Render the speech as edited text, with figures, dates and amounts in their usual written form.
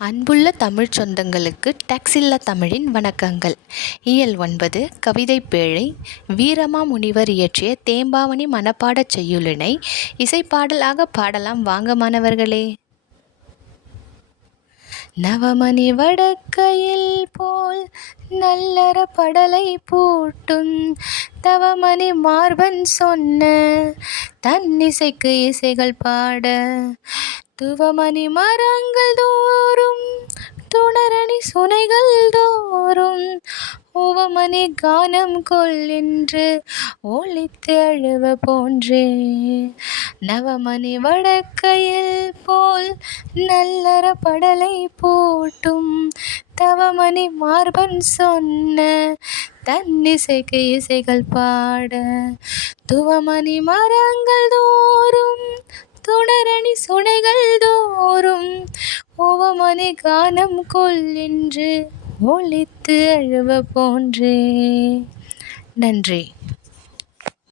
அன்புள்ள தமிழ்ச் சொந்தங்களுக்கு டக்ஸில்லா தமிழின் வணக்கங்கள். இயல் 9 கவிதைப் பேழை. வீரமாமுனிவர் இயற்றிய தேம்பாவணி மனப்பாடச் செய்யுளினை இசைப்பாடலாக பாடலாம் வாங்க மாணவர்களே. நவமணி வடக்கையில் போல் நல்லற படலை பூட்டும் தவமணி மார்பன் சொன்ன தன்னிசைக்கு இசைகள் பாட துவமணி மரங்கள் தோறும் துணரணி சுனைகள் தோறும் உவமணி கானம் கொள்ளென்று ஒலித்து அழுவ போன்றே. நவமணி வடக்கையில் போல் நல்லற படலை பூட்டும் தவமணி மார்பன் சொன்ன தன்னிசைக்கு இசைகள் பாட துவமணி மரங்கள் தோறும் துணரணி சுனைகள் தோறும் உவமணி கானம் கொள்ளென்று ஒலித்து அழுவ போன்றே. நன்றி.